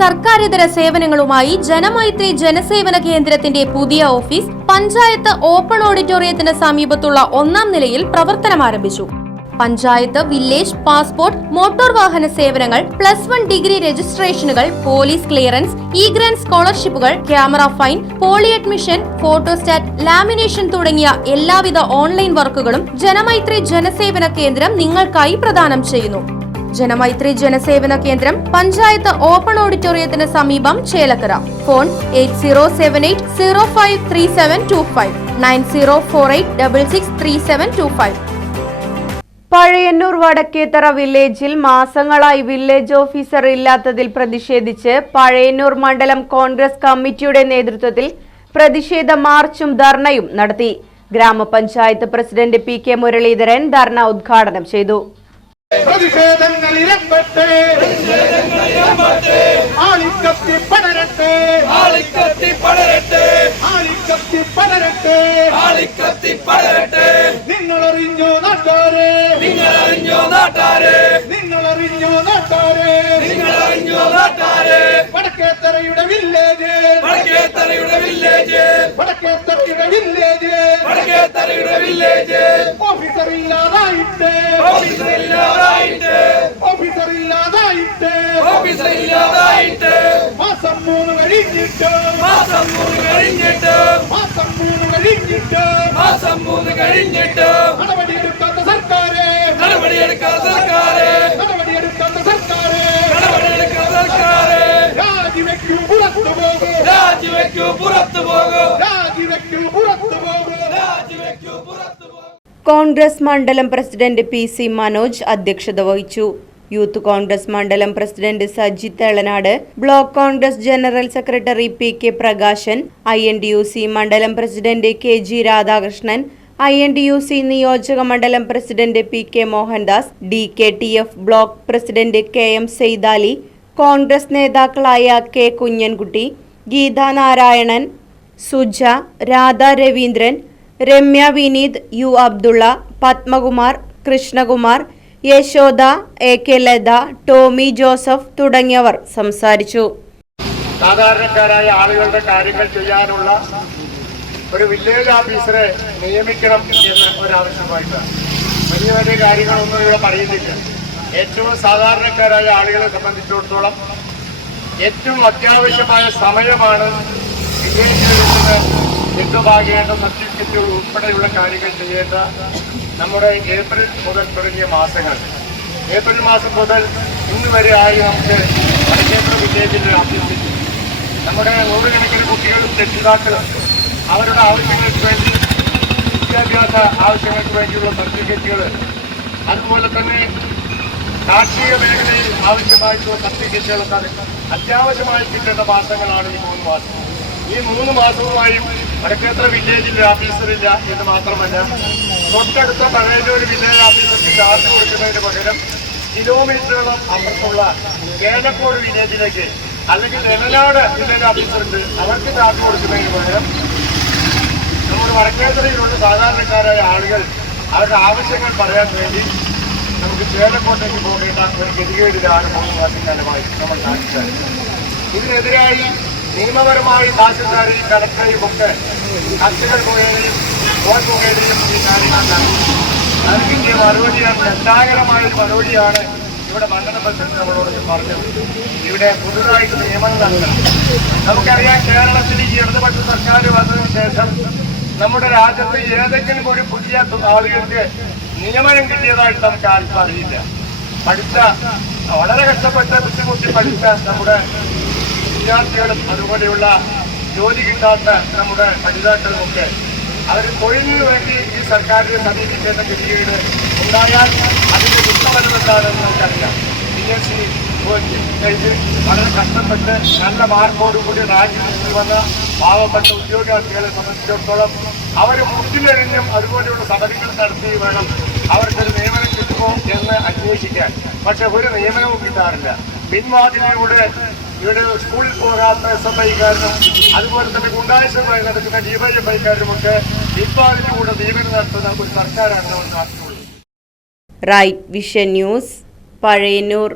സർക്കാരിതര സേവനങ്ങളുമായി ജനമൈത്രി ജനസേവന കേന്ദ്രത്തിന്റെ പുതിയ office panchayat open ഓഡിറ്റോറിയത്തിന് സമീപത്തുള്ള 1ാം നിലയിൽ പ്രവർത്തനം ആരംഭിച്ചു. പഞ്ചായത്ത്, വില്ലേജ്, പാസ്പോർട്ട്, മോട്ടോർ വാഹന സേവനങ്ങൾ, +1 ഡിഗ്രി രജിസ്ട്രേഷനുകൾ, പോലീസ് ക്ലിയറൻസ്, ഗ്രാന്റ് സ്കോളർഷിപ്പുകൾ, camera fine, poly admission, photostat, lamination തുടങ്ങിയ എല്ലാവിധ ഓൺലൈൻ വർക്കുകളും ജനമൈത്രി ജനസേവന കേന്ദ്രം നിങ്ങൾക്കായി പ്രദാനം ചെയ്യുന്നു. ജനമൈത്രി ജനസേവന കേന്ദ്രം പഞ്ചായത്ത് ഓപ്പൺ ഓഡിറ്റോറിയത്തിന് സമീപം, ചേലക്കര. ഫോൺ 8078053725 9048663725. പഴയന്നൂർ വടക്കേത്തറ വില്ലേജിൽ മാസങ്ങളായി വില്ലേജ് ഓഫീസർ ഇല്ലാത്തതിൽ പ്രതിഷേധിച്ച് പഴയന്നൂർ മണ്ഡലം കോൺഗ്രസ് കമ്മിറ്റിയുടെ നേതൃത്വത്തിൽ പ്രതിഷേധ മാർച്ചും ധർണയും നടത്തി. ഗ്രാമപഞ്ചായത്ത് പ്രസിഡന്റ് PK മുരളീധരൻ ധർണ ഉദ്ഘാടനം ചെയ്തു. വടക്കേത്തറയുടെ വില്ലേജ് ഓഫീസറില്ലാതായിട്ട് മാസം 3 കഴിഞ്ഞിട്ട് നടപടിയെടുക്കാത്ത സർക്കാര് രാജിവെക്കൂ, പുറത്തു പോകും. കോൺഗ്രസ് മണ്ഡലം പ്രസിഡന്റ് PC മനോജ് അധ്യക്ഷത വഹിച്ചു. യൂത്ത് കോൺഗ്രസ് മണ്ഡലം president Sajith Elanad, block Congress general secretary PK Prakashan, INTUC മണ്ഡലം പ്രസിഡന്റ് KG രാധാകൃഷ്ണൻ, INTUC നിയോജക മണ്ഡലം president PK Mohandas, DKTF block president KM Saithali, Congress നേതാക്കളായ K Kunjankutty, Geetha Narayanan, Suja, Radha Raveendran, Ramya Vineeth, U Abdulla, Padmakumar, Krishnakumar, Yashoda, AK Latha, Tommy Joseph തുടങ്ങിയവർ സംസാരിച്ചു. സാധാരണക്കാരായ ആളുകളുടെ കാര്യങ്ങൾ ചെയ്യാനുള്ള ഒരു വില്ലേജ് ഓഫീസറെ നിയമിക്കണം എന്ന ഒരാവശ്യമായിട്ടാണ്. വലിയ വലിയ കാര്യങ്ങളൊന്നും ഇവിടെ പറയുന്നില്ല. ഏറ്റവും സാധാരണക്കാരായ ആളുകളെ സംബന്ധിച്ചിടത്തോളം ഏറ്റവും അത്യാവശ്യമായ സമയമാണ് വില്ലേജിൽ നിന്ന് ലഭ്യമാകേണ്ട സർട്ടിഫിക്കറ്റുകൾ ഉൾപ്പെടെയുള്ള കാര്യങ്ങൾ ചെയ്യേണ്ട നമ്മുടെ ഏപ്രിൽ മുതൽ തുടങ്ങിയ മാസങ്ങൾ. ഏപ്രിൽ മാസം മുതൽ ഇന്ന് വരെ ആയി നമുക്ക് വടക്കേത്തറ വില്ലേജിൻ്റെ ഓഫീസിൽ നമ്മുടെ 100 കണക്കിന് കുട്ടികളും രക്ഷിതാക്കളും അവരുടെ ആവശ്യങ്ങൾക്ക് വേണ്ടി, വിദ്യാഭ്യാസ ആവശ്യങ്ങൾക്ക് വേണ്ടിയുള്ള സർട്ടിഫിക്കറ്റുകൾ, അതുപോലെ തന്നെ കാർഷിക മേഖലയിൽ ആവശ്യമായിട്ടുള്ള സർട്ടിഫിക്കറ്റുകളൊക്കെ അത്യാവശ്യമായി കിട്ടേണ്ട മാസങ്ങളാണ് ഈ 3 മാസം. ഈ 3 മാസവുമായും വടക്കേത്തറ വില്ലേജിൻ്റെ ഓഫീസറില്ല എന്ന് മാത്രമല്ല, തൊട്ടടുത്ത പഴയന്നൂർ വില്ലേജ് ഓഫീസർക്ക് ചാർജ് കൊടുക്കുന്നതിന് പകരം കിലോമീറ്ററുകളും അപ്പുറത്തുള്ള കേലക്കോട് വില്ലേജിലേക്ക് അല്ലെങ്കിൽ എളനാട് വില്ലേജ് ഓഫീസർക്ക് അവർക്ക് ചാർജ് കൊടുക്കുന്നതിന് പകരം നമ്മുടെ വടക്കേത്തറയിലുള്ള സാധാരണക്കാരായ ആളുകൾ അവരുടെ ആവശ്യങ്ങൾ പറയാൻ വേണ്ടി നമുക്ക് ചേലക്കോട്ടേക്ക് പോകേണ്ട ഒരു ഗതികേടിലാണ് 3 മാസക്കാലമായി നമ്മൾ കാണിച്ചത്. ഇതിനെതിരായി നിയമപരമായി തഹസിൽദാരെയും കളക്ടറെയും ഒക്കെ കത്തുകൾ മുഖേനയും ഫോൺ മുഖേനയും ഈ കാര്യങ്ങൾ നൽകിയ മറുപടിയാണ്, ഗണ്ടാകരമായൊരു മറുപടിയാണ് ഇവിടെ മണ്ഡലം പ്രസിഡന്റ് നമ്മളോട് പറഞ്ഞത്. ഇവിടെ പുതുതായിട്ട് നിയമങ്ങൾ നടത്തണം. നമുക്കറിയാം, കേരളത്തിൽ ഈ ഇടതുപക്ഷ സർക്കാർ വന്നതിന് ശേഷം നമ്മുടെ രാജ്യത്ത് ഏതെങ്കിലും ഒരു പുതിയ ആളുകൾക്ക് നിയമനം കിട്ടിയതായിട്ട് നമുക്ക് ആർക്കും അറിയില്ല. പഠിച്ച, വളരെ കഷ്ടപ്പെട്ട് ബുദ്ധിമുട്ടി പഠിച്ച നമ്മുടെ വിദ്യാർത്ഥികളും അതുപോലെയുള്ള ജോലി കിട്ടാത്ത നമ്മുടെ പഠിതാക്കളുമൊക്കെ അവർ തൊഴിലിനു വേണ്ടി ഈ സർക്കാരിനെ സമീപിക്കേണ്ട ഗതികേട് ഉണ്ടായാൽ അതിന്റെ ദുഃഖഫലം എന്താണെന്ന് നമുക്കറിയാം. PSC കഴിഞ്ഞ് വളരെ കഷ്ടപ്പെട്ട് നല്ല മാർക്കോടുകൂടി രാജ്യത്തിൽ വന്ന പാവപ്പെട്ട ഉദ്യോഗാർത്ഥികളെ സംബന്ധിച്ചിടത്തോളം അവർ മുട്ടിലെറിഞ്ഞും അതുപോലെയുള്ള സമരങ്ങൾ നടത്തി വേണം അവർക്കൊരു നിയമനം കിട്ടുമോ എന്ന് അന്വേഷിക്കാൻ. പക്ഷെ ഒരു നിയമനവും കിട്ടാറില്ല. പിൻവാതിലൂടെ ഇവിടെ സ്കൂളിൽ പോകാത്ത SFIക്കാരനും അതുപോലെ തന്നെ ഗുണ്ടായുസമായി നടക്കുന്ന DYFIക്കാരുമൊക്കെ പിൻവാതിലൂടെ നിയമനം നടത്തുന്ന ഒരു സർക്കാരാണ് നമ്മൾ നാട്ടിലുള്ളത്. Right Vision News, Pazhayannur.